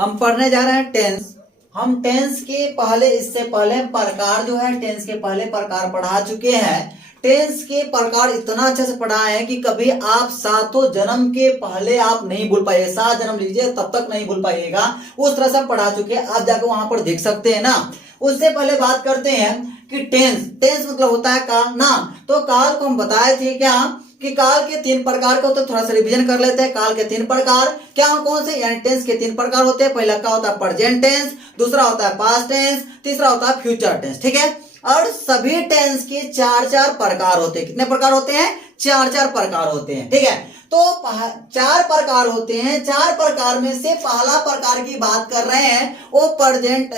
हम पढ़ने जा रहे हैं टेंस। हम टेंस के पहले इससे पहले प्रकार जो है टेंस के पहले प्रकार पढ़ा चुके हैं। टेंस के प्रकार इतना अच्छे से पढ़ाए हैं कि कभी आप सातों जन्म के पहले आप नहीं भूल पाइए। 7 जन्म लीजिए तब तक नहीं भूल पाइएगा, उस तरह से पढ़ा चुके हैं। आप जाकर वहां पर देख सकते हैं ना। उससे पहले बात करते हैं कि टेंस टेंस मतलब होता है काल ना। तो काल को हम बताए थे क्या कि काल के 3 प्रकार का होता है। थोड़ा सा रिवीजन कर लेते हैं। काल के 3 प्रकार क्या कौन से, यानी टेंस के 3 प्रकार होते हैं। पहला क्या होता है प्रेजेंट टेंस, दूसरा होता है पास्ट टेंस, तीसरा होता है फ्यूचर टेंस। ठीक है। और सभी टेंस के 4 प्रकार होते हैं। कितने प्रकार होते हैं? 4 प्रकार होते हैं। ठीक है। तो 4 प्रकार होते हैं। 4 प्रकार में से पहला प्रकार की बात कर रहे हैं वो प्रेजेंट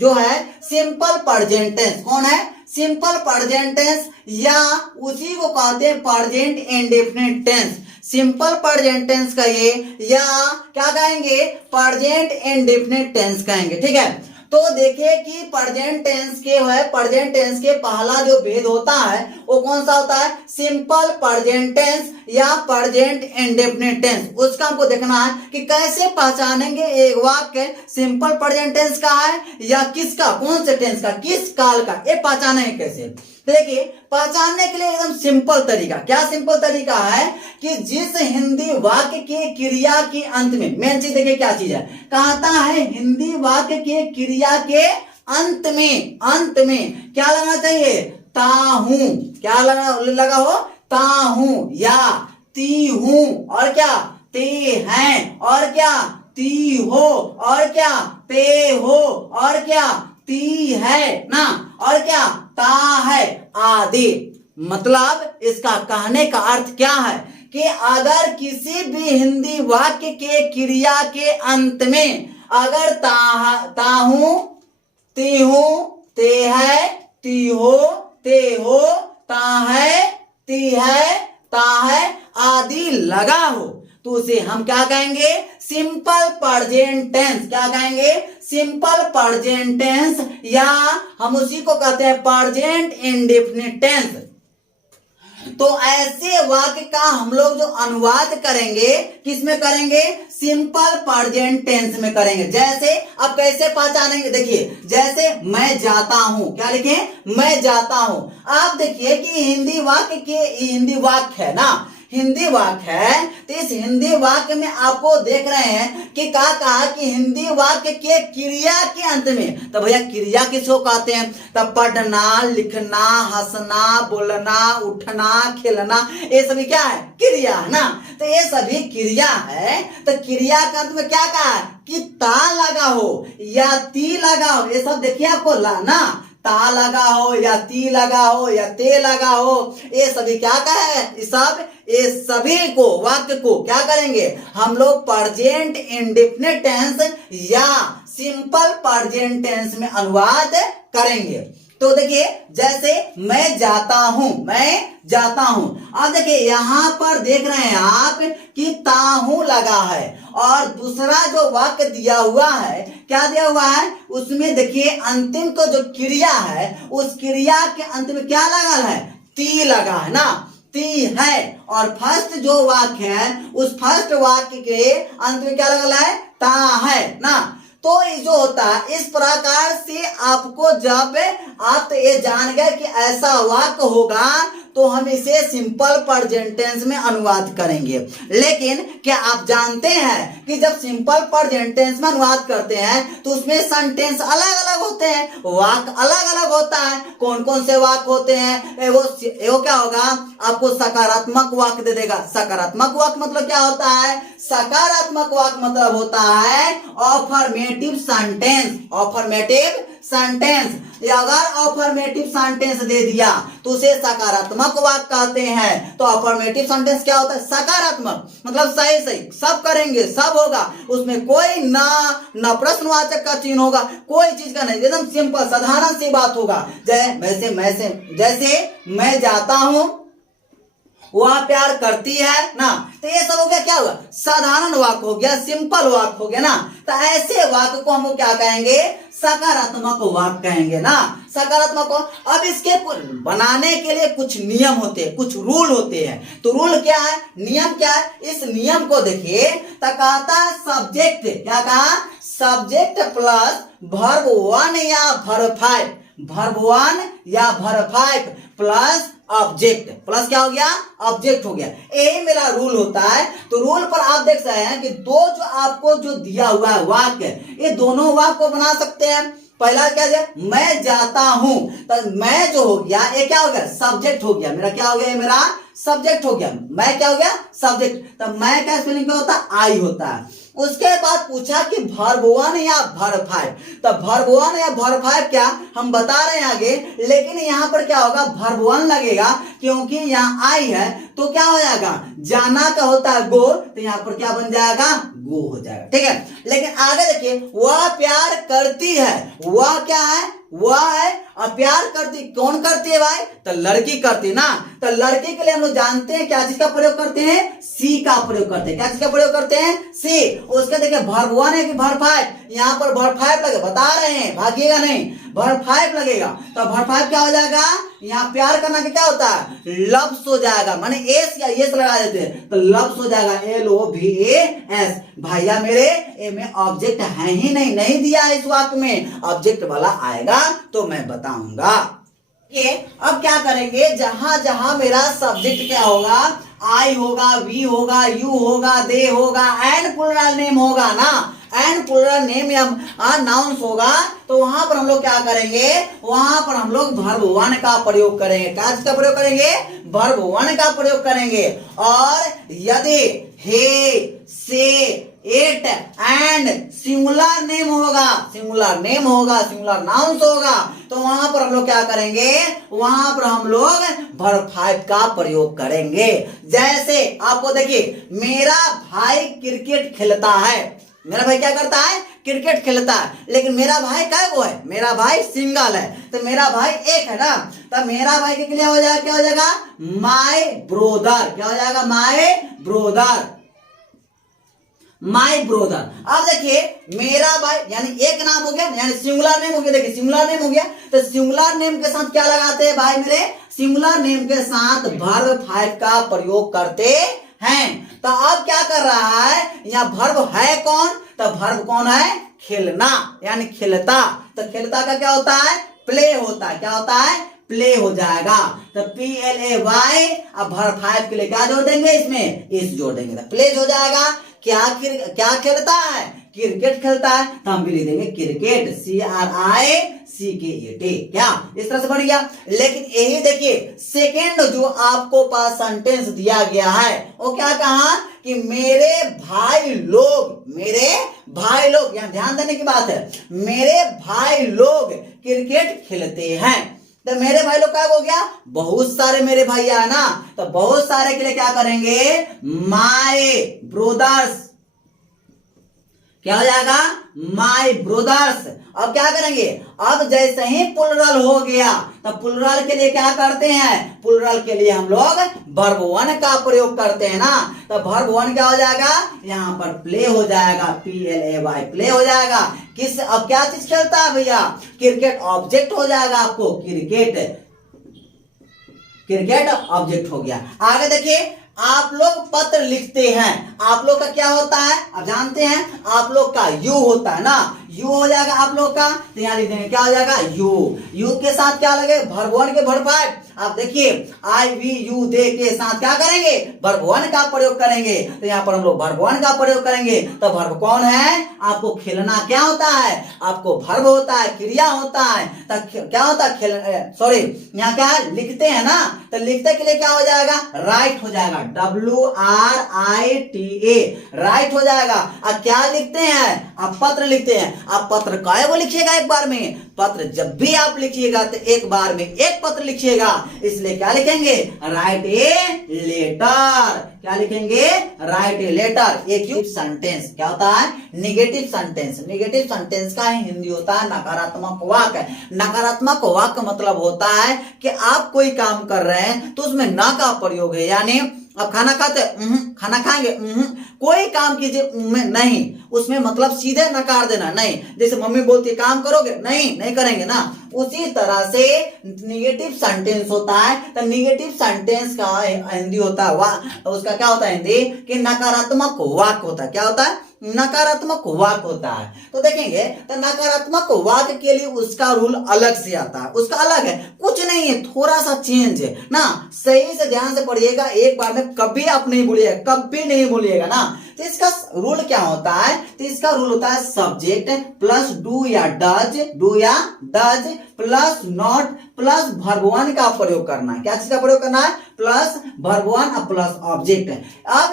जो है सिंपल प्रेजेंट टेंस। कौन है? सिंपल प्रेजेंट टेंस, या उसी को कहते हैं present indefinite tense. Simple present tense कहिए या क्या कहेंगे? प्रेजेंट इंडेफिनिट टेंस कहेंगे। ठीक है। तो देखिए कि प्रेजेंट टेंस के है, प्रेजेंट टेंस के पहला जो भेद होता है वो कौन सा होता है? सिंपल प्रेजेंट टेंस या प्रेजेंट इंडेफिनिट टेंस। उसका हमको देखना है कि कैसे पहचानेंगे एक वाक्य सिंपल प्रेजेंट टेंस का है या किसका, कौन से टेंस का, किस काल का, ये पहचानेंगे कैसे। देखिए पहचानने के लिए एकदम सिंपल तरीका, क्या सिंपल तरीका है कि जिस हिंदी वाक्य के क्रिया के अंत में, मेन चीज देखिए क्या चीज है, कहता है हिंदी वाक्य के क्रिया के अंत में क्या लगना चाहिए? ताहू। क्या लगा हो? ताहू या ती हूं, और क्या? ते हैं, और क्या? ती हो, और क्या? ते हो, और क्या? ती है ना, और क्या? ता है आदि। मतलब इसका कहने का अर्थ क्या है कि अगर किसी भी हिंदी वाक्य के क्रिया के अंत में अगर ताहू, ती हूं, ते है, ती हो, ते हो, ता है, ती है, ता है आदि लगा हो तो उसे हम क्या कहेंगे? Simple present tense. क्या कहेंगे? सिंपल प्रेजेंट टेंस, या हम उसी को कहते हैं प्रेजेंट इंडेफिनिट टेंस। तो ऐसे वाक्य का हम लोग जो अनुवाद करेंगे किसमें करेंगे? सिंपल प्रेजेंट टेंस में करेंगे। जैसे अब कैसे पहचानेंगे? देखिए जैसे मैं जाता हूं, क्या लिखे? मैं जाता हूं। आप देखिए कि हिंदी वाक्य है ना, हिंदी वाक्य है। तो इस हिंदी वाक्य में आपको देख रहे हैं कि क्या कहा कि हिंदी वाक्य के क्रिया के अंत में, तो भैया क्रिया किसको कहते हैं? तब पढ़ना, लिखना, हंसना, बोलना, उठना, खेलना, ये सभी क्या है? क्रिया है ना। तो ये सभी क्रिया है। तो क्रिया के अंत में क्या कहा कि ता लगा हो या ती लगा हो, ये सब देखिए आपको ना, ता लगा हो या ती लगा हो या ते लगा हो, ये सभी क्या का है? ये सभी को वाक्य को क्या करेंगे हम लोग? प्रेजेंट इंडेफिनिट टेंस या सिंपल प्रेजेंट टेंस में अनुवाद करेंगे। तो देखिए जैसे मैं जाता हूं, मैं जाता हूं। अब देखिए यहां पर देख रहे हैं आप कि ताहू लगा है, और दूसरा जो वाक्य दिया हुआ है, क्या दिया हुआ है? उसमें देखिए अंतिम को जो क्रिया है उस क्रिया के अंत में क्या लगा है? ती लगा है ना, ती है। और फर्स्ट जो वाक्य है उस फर्स्ट वाक्य के अंत में क्या लगा है? ता है ना। तो ये जो होता है इस प्रकार से आपको जब आप तो ये जान गए कि ऐसा वाक्य होगा तो हम इसे सिंपल प्रेजेंट टेंस में अनुवाद करेंगे। लेकिन क्या आप जानते हैं कि जब सिंपल प्रेजेंट टेंस में अनुवाद करते हैं तो उसमें सेंटेंस अलग अलग होते हैं, वाक्य अलग अलग होता है। कौन कौन से वाक्य होते हैं? वो क्या होगा? आपको सकारात्मक वाक्य दे देगा। सकारात्मक वाक्य मतलब क्या होता है? सकारात्मक वाक्य मतलब होता है अफर्मेटिव सेंटेंस। अफर्मेटिव सेंटेंस, अगर अफर्मेटिव सेंटेंस दे दिया तो उसे सकारात्मक वाक्य कहते हैं। तो अफर्मेटिव सेंटेंस क्या होता है? सकारात्मक, मतलब सही सही सब करेंगे, सब होगा, उसमें कोई ना प्रश्नवाचक का चिन्ह होगा, कोई चीज का नहीं, एकदम सिंपल साधारण सी बात होगा। जैसे मैं जाता हूं, वह प्यार करती है ना। तो ये सब हो गया, क्या हुआ? साधारण वाक्य हो गया, सिंपल वाक्य हो गया ना। तो ऐसे वाक्य को हम क्या कहेंगे? सकारात्मक वाक्य कहेंगे ना, सकारात्मक। अब इसके बनाने के लिए कुछ नियम होते हैं, कुछ रूल होते हैं। तो रूल क्या है, नियम क्या है? इस नियम को देखिए तो कहता है सब्जेक्ट, क्या कहा? सब्जेक्ट प्लस वर्ब 1 या वर्ब 5, वर्ब 1 या वर्ब 5 प्लस ऑब्जेक्ट, प्लस क्या हो गया, ऑब्जेक्ट हो गया। यही मेरा रूल होता है। तो रूल पर आप देख सकते हैं कि दो जो आपको जो दिया हुआ है वाक्य, ये दोनों वाक्य को बना सकते हैं। पहला क्या है, मैं जाता हूं, तो मैं जो हो गया ये क्या हो गया, सब्जेक्ट हो गया, मेरा क्या हो गया, मेरा सब्जेक्ट हो गया, मैं क्या हो गया, सब्जेक्ट। तो मैं क्या स्पेलिंग क्या होता है, आई होता है। उसके बाद पूछा कि वर्ब 1 या वर्ब 5, तो वर्ब 1 या वर्ब 5 क्या हम बता रहे हैं आगे, लेकिन यहां पर क्या होगा, वर्ब 1 लगेगा क्योंकि यहां आई है, तो क्या हो जाएगा, जाना का होता है गो, तो यहां पर क्या बन जाएगा, गो हो जाएगा, ठीक है। लेकिन आगे देखिए, वह प्यार करती है, वह क्या है, वह है, और प्यार करती कौन करती है भाई, तो लड़की करती ना। तो लड़की के लिए हम लोग जानते हैं क्या चीज का प्रयोग करते हैं, सी का प्रयोग करते हैं। क्या चीज का प्रयोग करते हैं, सी। उसके देखिए वर्ब 1 है कि वर्ब 5, यहाँ पर वर्ब 5 लगे, बता रहे हैं, भागिएगा नहीं, वर्ब 5 लगेगा। तो वर्ब 5 क्या हो जाएगा, यहाँ प्यार करना क्या होता है, लव्स हो जाएगा, माने एस या एस लगा देते हैं, तो लव्स हो जाएगा, LOVAS। भैया मेरे ए में ऑब्जेक्ट है ही नहीं, नहीं दिया है इस वाक्य में, ऑब्जेक्ट वाला आएगा तो मैं बताऊंगा। ये अब क्या करेंगे, जहां जहां मेरा सब्जेक्ट क्या होगा, आई होगा, वी होगा, यू होगा, दे होगा, एंड प्लूरल नेम होगा ना, एंड प्लूरल नेम या नाउन्स होगा, तो वहां पर हम लोग क्या करेंगे, वहां पर हम लोग वर्ब 1 का प्रयोग करेंगे। क्या का प्रयोग करेंगे, वर्ब 1 का प्रयोग करेंगे। और यदि हे, से, इट एंड सिंगुलर नेम होगा, सिंगुलर नेम होगा, सिंगुलर नाउन्स होगा, तो वहां पर हम लोग क्या करेंगे, वहां पर हम लोग वर्ब 5 का प्रयोग करेंगे। जैसे आपको देखिए, मेरा भाई क्रिकेट खेलता है, मेरा भाई क्या करता है, क्रिकेट खेलता है, लेकिन मेरा भाई क्या वो है, मेरा भाई सिंगल है, तो मेरा भाई एक है ना, तो मेरा भाई के लिए हो जाएगा, क्या हो जाएगा, माय ब्रोदर, क्या हो जाएगा, माय ब्रोदर, माय ब्रोदर। अब देखिए मेरा भाई यानी एक नाम हो गया, यानी सिंगुलर नेम हो गया। देखिए सिंगुलर नेम हो गया, तो सिंगुलर नेम के साथ क्या लगाते हैं भाई मेरे, सिंगुलर नेम के साथ वर्ब 5 का प्रयोग करते हैं। तो अब क्या कर रहा है, यहाँ वर्ब है कौन, तो वर्ब कौन है, खेलना, यानी खेलता। तो खेलता का क्या होता है, प्ले होता है, क्या होता है, प्ले हो जाएगा। तो PLAY, अब वर्ब 5 के लिए क्या जोड़ देंगे, इसमें इस जोड़ देंगे, तो प्ले हो जाएगा। क्या खेलता है, क्रिकेट खेलता है, तो हम भी लिख देंगे क्रिकेट, CRICKET। क्या इस तरह से बढ़ गया। लेकिन यही देखिए सेकेंड जो आपको पास सेंटेंस दिया गया है, वो क्या कहा कि मेरे भाई लोग, मेरे भाई लोग, यहां ध्यान देने की बात है, मेरे भाई लोग क्रिकेट खेलते हैं। तो मेरे भाई लोग क्या हो गया, बहुत सारे मेरे भाई है ना, तो बहुत सारे के लिए क्या करेंगे, माय ब्रोदर्स, क्या हो जाएगा, माय ब्रोदर्स। अब क्या करेंगे, अब जैसे ही प्लुरल हो गया, तो प्लुरल के लिए क्या करते हैं, प्लुरल के लिए हम लोग वर्ब 1 का प्रयोग करते हैं ना। तो वर्ब 1 क्या हो जाएगा, यहाँ पर प्ले हो जाएगा, PLAY, प्ले हो जाएगा। किस, अब क्या चीज खेलता है भैया, क्रिकेट, ऑब्जेक्ट हो जाएगा आपको, क्रिकेट, क्रिकेट ऑब्जेक्ट हो गया। आगे देखिए, आप लोग पत्र लिखते हैं, आप लोग का क्या होता है, आप जानते हैं, आप लोग का यू होता है ना, यू हो जाएगा आप लोग का, तो यहाँ लिख देंगे क्या हो जाएगा, यू। यू के साथ क्या लगे, वर्ब 1 के वर्ब 5। आप देखिए आई, वी, यू, दे के साथ क्या करेंगे, वर्ब 1 का प्रयोग करेंगे, तो यहाँ पर हम लोग वर्ब 1 का प्रयोग करेंगे। तो वर्ब कौन है, आपको खेलना क्या होता है, आपको वर्ब होता है, क्रिया होता है, तो क्या होता है, खेल, सॉरी यहाँ क्या है, लिखते हैं ना, तो लिखते के लिए क्या हो जाएगा, राइट हो जाएगा, WRITA, राइट हो जाएगा। अब क्या लिखते हैं, आप पत्र लिखते हैं। आप पत्र काय को लिखिएगा, एक बार में, पत्र जब भी आप लिखिएगा तो एक बार में एक पत्र लिखिएगा, इसलिए क्या लिखेंगे, राइट ए लेटर। क्या लिखेंगे, राइट ए लेटर। एक सेंटेंस क्या होता है, निगेटिव सेंटेंस। निगेटिव सेंटेंस का हिंदी होता है नकारात्मक वाक्य। नकारात्मक वाक्य मतलब होता है कि आप कोई काम कर रहे हैं तो उसमें ना का प्रयोग है, यानी अब खाना खाते, खाना खाएंगे, कोई काम कीजिए में नहीं, उसमें मतलब सीधे नकार देना नहीं। जैसे मम्मी बोलती है काम करोगे, नहीं करेंगे ना, उसी तरह से निगेटिव सेंटेंस होता है। तो निगेटिव सेंटेंस का हिंदी होता है उसका क्या होता है हिंदी कि नकारात्मक वाक्य होता है। क्या होता है? नकारात्मक वाक्य होता है। तो देखेंगे तो नकारात्मक वाक्य के लिए उसका रूल अलग से आता है, उसका अलग है, कुछ नहीं है, थोड़ा सा चेंज है ना। सही से ध्यान से पढ़िएगा, एक बार में कभी आप नहीं भूलिएगा, कभी नहीं भूलिएगा ना। तो इसका रूल क्या होता है? तो इसका रूल होता है सब्जेक्ट प्लस डू या does plus not plus verb one का प्रयोग करना है। क्या चीज का प्रयोग करना है? Plus verb one plus object.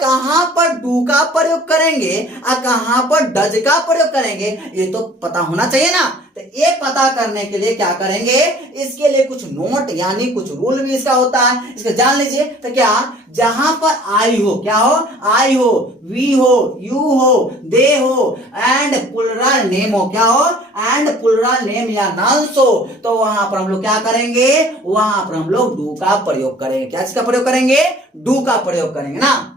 कहां पर डू का प्रयोग करेंगे और कहां पर डज का प्रयोग करेंगे, ये तो पता होना चाहिए ना। तो ये पता करने के लिए क्या करेंगे, इसके लिए कुछ नोट यानी कुछ रूल भी इसका होता है, इसको जान लीजिए। तो क्या, जहां पर आई हो, क्या हो? आई हो, वी हो, यू हो, दे हो एंड प्लुरल नेम हो, क्या हो? एंड प्लुरल नेम या नाउन्स हो, तो वहां पर हम लोग क्या करेंगे? वहां पर हम लोग डू का प्रयोग करेंगे। क्या चीज का प्रयोग करेंगे? डू का प्रयोग करेंगे ना।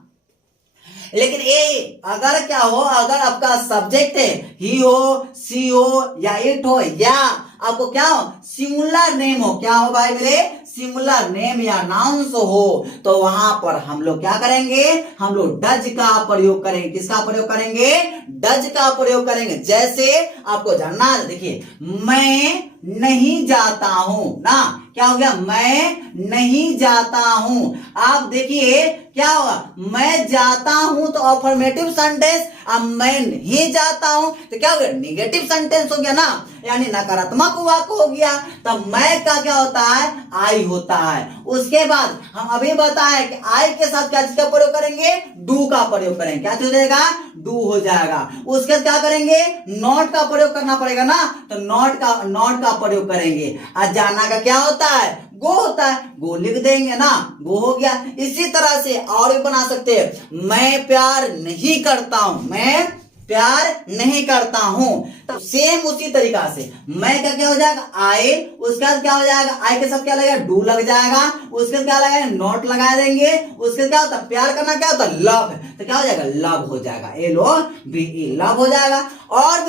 लेकिन ये अगर क्या हो, अगर आपका सब्जेक्ट है ही हो, सी हो या इट हो, या आपको क्या हो? सिंगुलर नेम हो, क्या हो भाई मेरे? सिंगुलर नेम या नाउन्स हो, तो वहां पर हम लोग क्या करेंगे? हम लोग डज का प्रयोग करेंगे। किसका प्रयोग करेंगे? डज का प्रयोग करेंगे। जैसे आपको जानना है, देखिए मैं नहीं जाता हूं ना, क्या हो गया? मैं नहीं जाता हूं। आप देखिए क्या होगा? मैं जाता हूं तो अफर्मेटिव सेंटेंस, अब मैं नहीं जाता हूं तो क्या हो गया? निगेटिव सेंटेंस हो गया ना, यानी नकारात्मक वाक्य हो गया। तब मैं का क्या होता है? आई होता है। उसके बाद हम अभी बताए कि आई के साथ क्या चीज का प्रयोग करेंगे? डू का प्रयोग करेंगे। क्या हो जाएगा? डू हो जाएगा। उसके बाद क्या करेंगे? नॉट का प्रयोग करना पड़ेगा ना, तो नॉट का प्रयोग करेंगे। आज जाना का क्या होता है? गो होता है, गो लिख देंगे ना, गो हो गया। इसी तरह से और भी बना सकते हैं, मैं प्यार नहीं करता हूं, मैं प्यार नहीं करता हूं। तो सेम उसी तरीका से मैं का क्या हो जाएगा? आई, उसके बाद क्या हो जाएगा? आई के साथ क्या लगेगा? डू लग जाएगा। उसके बाद क्या लगेगा? नॉट लगा देंगे। उसके क्या होता है? प्यार करना क्या होता है? लव, तो क्या हो जाएगा? लव हो जाएगा, LOVE, लव हो जाएगा। और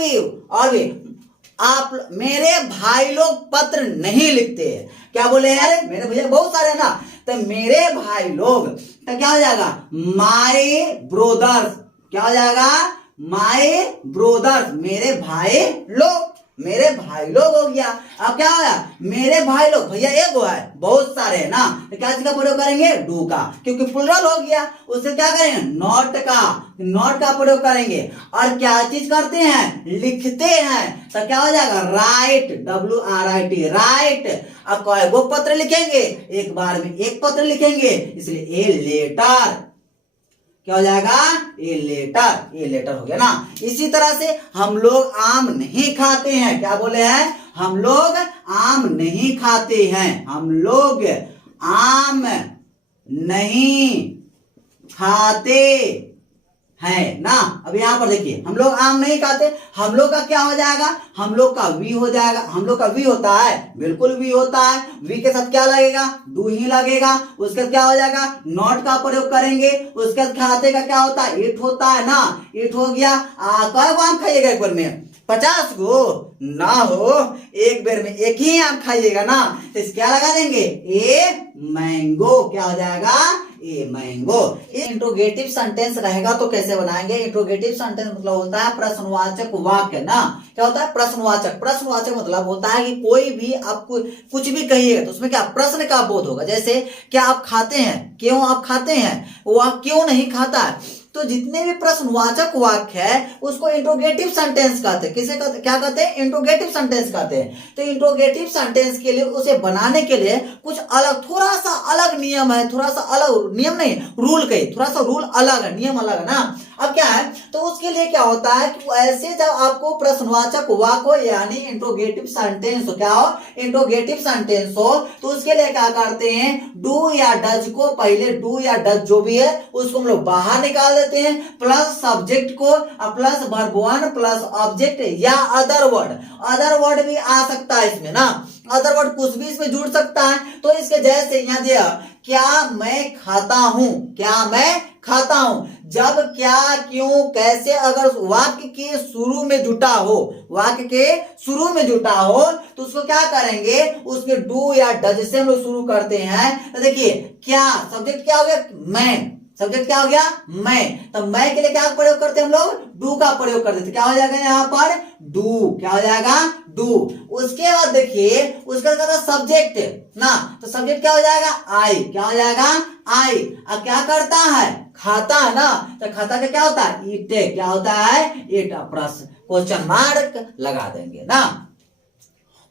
भी आप मेरे भाई लोग पत्र नहीं लिखते हैं। क्या बोले हैं? मेरे भैया बहुत सारे ना, तो मेरे भाई लोग, तो क्या हो जाएगा? माय ब्रोदर्स, क्या हो जाएगा? माय ब्रोदर्स, मेरे भाई लोग, मेरे भाई लोग हो गया। अब क्या होगा? मेरे भाई लोग, भैया एक हुआ है, बहुत सारे है ना, तो क्या चीज का प्रयोग करेंगे? डू का, क्योंकि प्लुरल हो गया। उससे क्या करेंगे? नॉट का प्रयोग करेंगे। और क्या चीज करते हैं? लिखते हैं, तो क्या हो जाएगा? Right, WRIT, right. अब वो पत्र लिखेंगे, एक बार में एक पत्र लिखेंगे, इसलिए ए लेटर, क्या हो जाएगा? ए लेटर हो गया ना। इसी तरह से हम लोग आम नहीं खाते हैं। क्या बोले हैं? हम लोग आम नहीं खाते हैं, हम लोग आम नहीं खाते है ना। अब यहां पर देखिए, हम लोग आम नहीं खाते, हम लोग का क्या हो जाएगा? हम लोग का वी हो जाएगा। हम लोग का वी होता है, बिल्कुल वी होता है। वी के साथ क्या लगेगा? डू ही लगेगा। उसके क्या हो जाएगा? नॉट का प्रयोग करेंगे। उसके खाते का क्या होता है? इट होता है ना, इट हो गया। कई आम खाइएगा एक बार में? 50 गो ना हो, एक बेर में एक ही आम खाइएगा ना, तो इस क्या लगा देंगे? ए मैंगो, क्या हो जाएगा? A mango. इंट्रोगेटिव सेंटेंस रहेगा तो कैसे बनाएंगे? इंट्रोगेटिव सेंटेंस मतलब होता है प्रश्नवाचक वाक्य ना। क्या होता है? प्रश्नवाचक मतलब होता है कि कोई भी आपको कुछ भी कहिएगा तो उसमें क्या प्रश्न का बोध होगा। जैसे क्या आप खाते हैं? क्यों आप खाते हैं? वह क्यों नहीं खाता है? तो जितने भी प्रश्नवाचक वाक्य है उसको इंट्रोगेटिव सेंटेंस कहते हैं। किसे कहते, क्या कहते हैं? इंट्रोगेटिव सेंटेंस कहते हैं। तो इंट्रोगेटिव सेंटेंस के लिए, उसे बनाने के लिए कुछ अलग, थोड़ा सा अलग नियम है, थोड़ा सा अलग नियम नहीं, रूल कही, थोड़ा सा रूल अलग है, नियम अलग है ना। अब क्या है? तो उसके लिए क्या होता है कि ऐसे जब आपको प्रश्नवाचक वाक्य हो यानी इंट्रोगेटिव सेंटेंस हो, क्या हो? इंट्रोगेटिव सेंटेंस हो, तो उसके लिए क्या करते हैं? डू या डज को, पहले डू या डज जो भी है उसको हम लोग बाहर निकाल देते हैं, प्लस सब्जेक्ट को plus verb one plus object या अदर वर्ड भी आ सकता है इसमें ना। अदर वर्ड कुछ भी इसमें जुड़ सकता है। तो इसके जैसे यहाँ दिया, क्या मैं खाता हूं, क्या मैं खाता हूं। जब क्या क्यों कैसे अगर वाक्य के शुरू में जुटा हो, वाक्य के शुरू में जुटा हो तो उसको क्या करेंगे, उसके डू या डज से हम लोग शुरू करते हैं। तो देखिए क्या सब्जेक्ट क्या हो गया, मैं, सब्जेक्ट क्या हो गया, मैं, तो मैं के लिए क्या प्रयोग करते हैं हम लोग, डू का प्रयोग करते थे। क्या हो जाएगा यहाँ पर, डू, क्या हो जाएगा, डू। उसके बाद देखिए उसका क्या था, सब्जेक्ट ना, तो सब्जेक्ट क्या हो जाएगा, आई, क्या हो जाएगा, आई। अब क्या करता है, खाता है ना, तो खाता का क्या होता है, ईट, क्या होता है, ईट, प्रश्न क्वेश्चन मार्क लगा देंगे ना।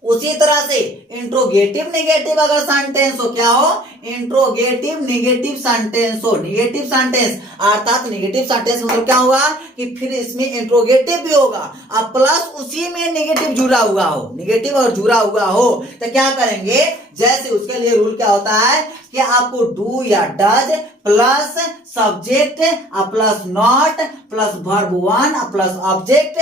उसी तरह से इंट्रोगेटिव नेगेटिव अगर सेंटेंस हो, क्या हो, इंट्रोगेटिव नेगेटिव सेंटेंस हो, नेगेटिव सेंटेंस अर्थात नेगेटिव सेंटेंस मतलब क्या होगा कि फिर इसमें इंट्रोगेटिव भी होगा अब प्लस उसी में नेगेटिव जुड़ा हुआ हो, नेगेटिव और जुड़ा हुआ हो, तो क्या करेंगे, जैसे उसके लिए रूल क्या होता है कि आपको डू या does plus subject plus not plus verb one plus object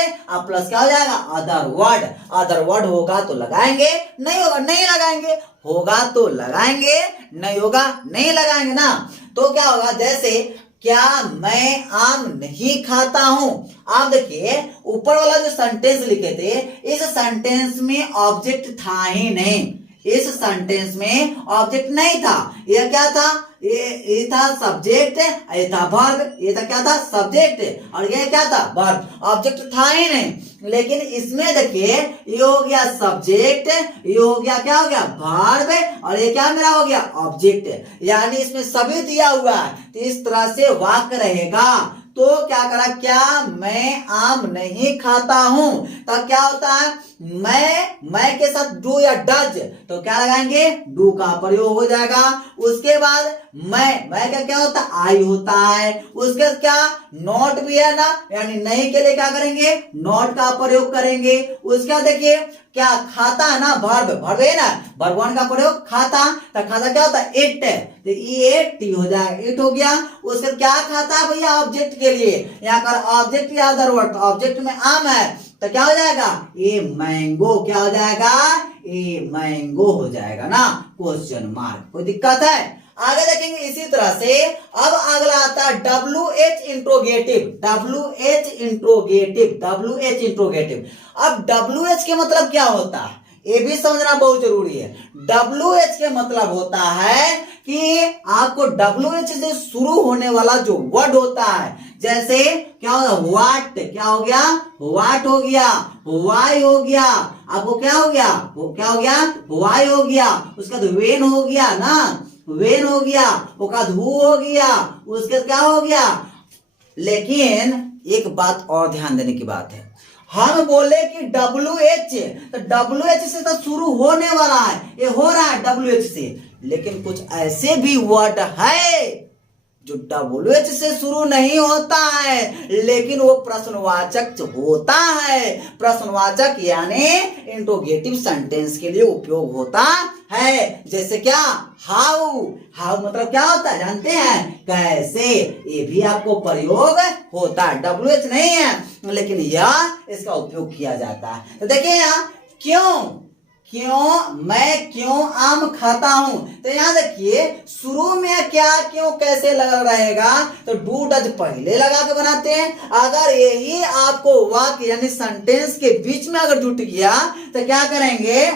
plus क्या हो जाएगा, अदर वर्ड। अदर वर्ड होगा तो लगाएंगे, नहीं होगा नहीं लगाएंगे, होगा तो लगाएंगे, नहीं होगा नहीं लगाएंगे ना। तो क्या होगा, जैसे क्या मैं आम नहीं खाता हूं। आप देखिए ऊपर वाला जो सेंटेंस लिखे थे, इस सेंटेंस में ऑब्जेक्ट था ही नहीं, इस सेंटेंस में ऑब्जेक्ट नहीं था। यह क्या था, ये था सब्जेक्ट, ये था वर्ब, ये था क्या था, सब्जेक्ट, और ये क्या था, वर्ब। ऑब्जेक्ट था ही नहीं, लेकिन इसमें देखिए ये हो गया सब्जेक्ट, ये हो गया क्या हो गया, वर्ब, और ये क्या मेरा हो गया, ऑब्जेक्ट, यानी इसमें सभी दिया हुआ है। तो इस तरह से वाक्य रहेगा। तो क्या करा, क्या मैं आम नहीं खाता हूं, तब क्या होता है, मैं के साथ डू या डज, तो क्या लगाएंगे, डू का प्रयोग हो जाएगा। उसके बाद मैं का क्या होता है, आई होता है। उसके बाद क्या, नॉट भी है ना, यानी नहीं के लिए क्या करेंगे, नॉट का प्रयोग करेंगे। उसके बाद देखिए क्या, खाता है ना, वर्ब है ना, वर्ब वन का प्रयोग खाता, तो खाता क्या होता है, इट, तो ईट हो जाएगा, इट हो गया। उसके क्या खाता है भैया, ऑब्जेक्ट के लिए, यहाँ पर ऑब्जेक्ट या अदर वर्ड, ऑब्जेक्ट में आम है, तो क्या हो जाएगा, ए मैंगो, क्या हो जाएगा, ए मैंगो हो जाएगा ना, क्वेश्चन मार्क। कोई दिक्कत है, आगे देखेंगे इसी तरह से। अब अगला आता है WH interrogative, WH interrogative, WH interrogative. अब WH के मतलब क्या होता है, ये भी समझना बहुत जरूरी है। WH के मतलब होता है कि आपको WH से शुरू होने वाला जो वर्ड होता है, जैसे क्या होगा, व्हाट, क्या हो गया, व्हाट हो गया, वाई हो गया, आपको क्या हो गया, वो क्या हो गया, वाई हो गया। उसका बाद वेन हो गया ना, वेन हो गया, उसका हु हो गया, उसके क्या हो गया। लेकिन एक बात और ध्यान देने की बात है, हम बोले कि WH, तो WH से तो शुरू होने वाला है, ये हो रहा है WH से, लेकिन कुछ ऐसे भी वर्ड है जो WH से शुरू नहीं होता है, लेकिन वो प्रश्नवाचक होता है। प्रश्नवाचक यानी इंट्रोगेटिव सेंटेंस के लिए उपयोग होता है। जैसे क्या, हाउ, हाउ मतलब क्या होता है जानते हैं, कैसे, ये भी आपको प्रयोग होता है, WH नहीं है, लेकिन यह इसका उपयोग किया जाता है। तो देखिए यहाँ क्यों, क्यों, मैं क्यों आम खाता हूं, तो यहां देखिए शुरू में क्या क्यों कैसे लगा रहेगा, तो डू डज पहले लगा के बनाते हैं। अगर यही आपको वाक्य यानी सेंटेंस के बीच में अगर जुट गया तो क्या करेंगे,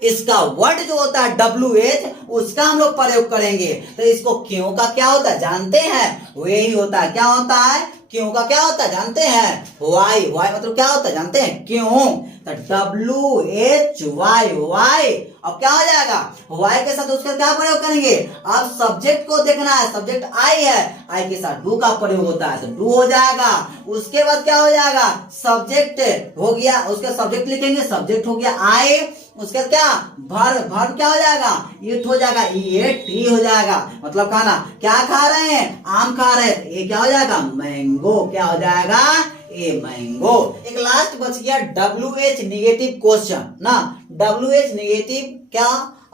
इसका वर्ड जो होता है WH उसका हम लोग प्रयोग करेंगे। तो इसको क्यों का क्या होता है जानते हैं, वो यही होता है, क्या होता है, क्यों का क्या होता है जानते हैं, वाई, वाई मतलब क्या होता है जानते हैं, क्यों, तो WHY, वाई। अब क्या हो जाएगा, वाई के साथ उसका क्या प्रयोग करेंगे, अब सब्जेक्ट को देखना है, सब्जेक्ट आई है, आई के साथ डू का प्रयोग होता है, तो डू हो जाएगा। उसके बाद क्या हो जाएगा, सब्जेक्ट हो गया, उसका सब्जेक्ट लिखेंगे, सब्जेक्ट हो गया आई, उसके क्या वर्ब, वर्ब क्या हो जाएगा, ईट हो जाएगा, ईट हो जाएगा, मतलब खाना, क्या खा रहे हैं, आम खा रहे हैं, ये क्या हो जाएगा, मैंगो, क्या हो जाएगा, ए मैंगो। एक लास्ट बच गया WH निगेटिव क्वेश्चन ना, WH निगेटिव क्या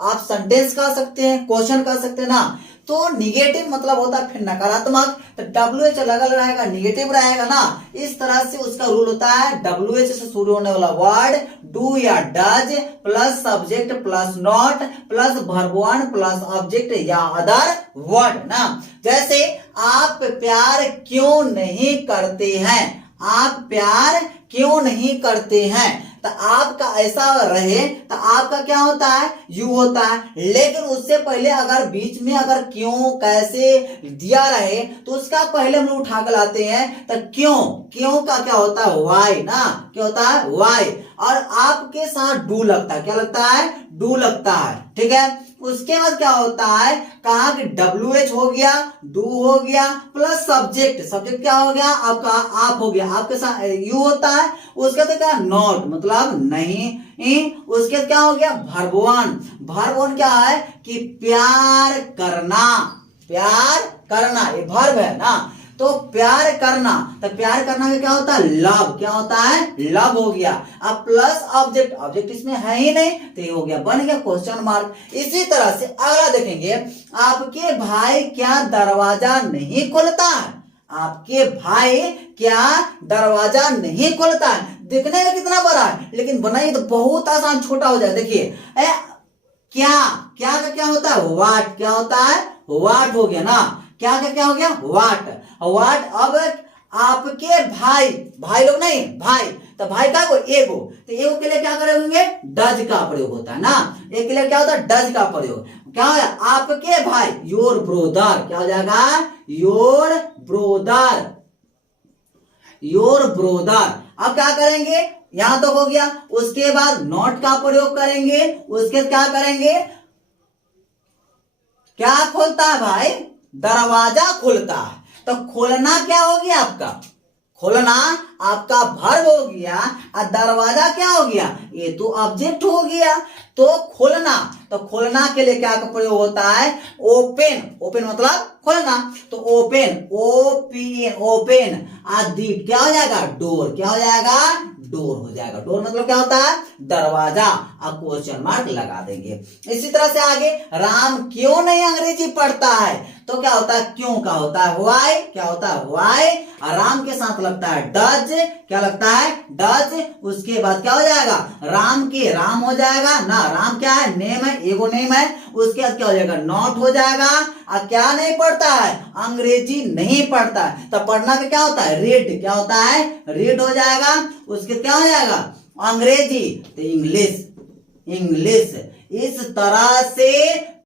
आप सेंटेंस कह सकते हैं, क्वेश्चन कह सकते हैं ना, तो निगेटिव मतलब होता है फिर नकारात्मक, तो WH अलग अलग रहेगा, निगेटिव रहेगा ना। इस तरह से उसका रूल होता है, WH से शुरू होने वाला वर्ड डू या does plus subject plus not plus verb one plus object या अदर वर्ड ना। जैसे आप प्यार क्यों नहीं करते हैं, आप प्यार क्यों नहीं करते हैं। तो आपका ऐसा रहे तो आपका क्या होता है, यू होता है। लेकिन उससे पहले अगर बीच में अगर क्यों कैसे दिया रहे तो उसका पहले हम लोग उठा कर लाते हैं। तो क्यों, क्यों का क्या होता है, वाई ना, क्या होता है, वाई। और आपके साथ डू लगता है, क्या लगता है, डू लगता है, ठीक है। उसके बाद क्या होता है, कहा कि WH हो गया, डू हो गया, प्लस सब्जेक्ट, सब्जेक्ट क्या हो गया आपका, आप हो गया, आपके साथ यू होता है। उसके बाद क्या, नॉट मतलब नहीं। उसके बाद क्या हो गया, वर्ब वन। वर्ब वन क्या है कि प्यार करना, प्यार करना, ये वर्ब है ना। तो प्यार करना, तो प्यार करना का क्या होता है, लव, क्या होता है, लव हो गया। अब प्लस ऑब्जेक्ट, ऑब्जेक्ट इसमें है ही नहीं तो ये हो गया, बन गया क्वेश्चन मार्क। इसी तरह से अगला देखेंगे, आपके भाई क्या दरवाजा नहीं खोलता है, आपके भाई क्या दरवाजा नहीं खोलता है। दिखने में कितना बड़ा है लेकिन बनाइए तो बहुत आसान, छोटा हो जाए। देखिए क्या, क्या का क्या होता है, वाट, क्या होता है, वाट हो गया ना, क्या का क्या हो गया, वाट, वाट। अब आपके भाई, भाई लोग नहीं, भाई, तो भाई का को एगो, तो एगो के लिए क्या करेंगे, डज का प्रयोग होता है ना, एक के लिए क्या होता है, डज का प्रयोग। क्या हो गया, आपके भाई, योर ब्रोदर, क्या हो जाएगा, योर ब्रोदर, योर ब्रोदर। अब क्या करेंगे, यहां तक हो गया। उसके बाद नॉट का प्रयोग करेंगे। उसके क्या करेंगे, क्या खोलता है भाई, दरवाजा खोलता है। तो खोलना क्या हो गया आपका, खोलना आपका वर्ब हो गया और दरवाजा क्या हो गया, ये तो ऑब्जेक्ट हो गया। तो खोलना, तो खोलना के लिए क्या का प्रयोग होता है, ओपन, ओपन मतलब खोलना। तो ओपन, ओपन, ओपन आदि क्या हो जाएगा, डोर, क्या हो जाएगा, डोर हो जाएगा। डोर मतलब क्या होता है, दरवाजा। अब क्वेश्चन मार्क लगा देंगे। इसी तरह से आगे, राम क्यों नहीं अंग्रेजी पढ़ता है, तो क्या होता है, क्यों का होता है व्हाई, क्या होता है व्हाई। राम के साथ लगता है डज, क्या लगता है, डज। उसके बाद क्या हो जाएगा, राम के, राम हो जाएगा ना, राम क्या है, नेम है, एगो नेम है। उसके बाद क्या हो जाएगा, नॉट हो जाएगा। और क्या नहीं पढ़ता है, अंग्रेजी नहीं पढ़ता है। तो पढ़ना का क्या होता है, रीड, क्या होता है, रीड हो जाएगा। उसके क्या हो जाएगा, अंग्रेजी, तो इंग्लिश, इंग्लिश। इस तरह से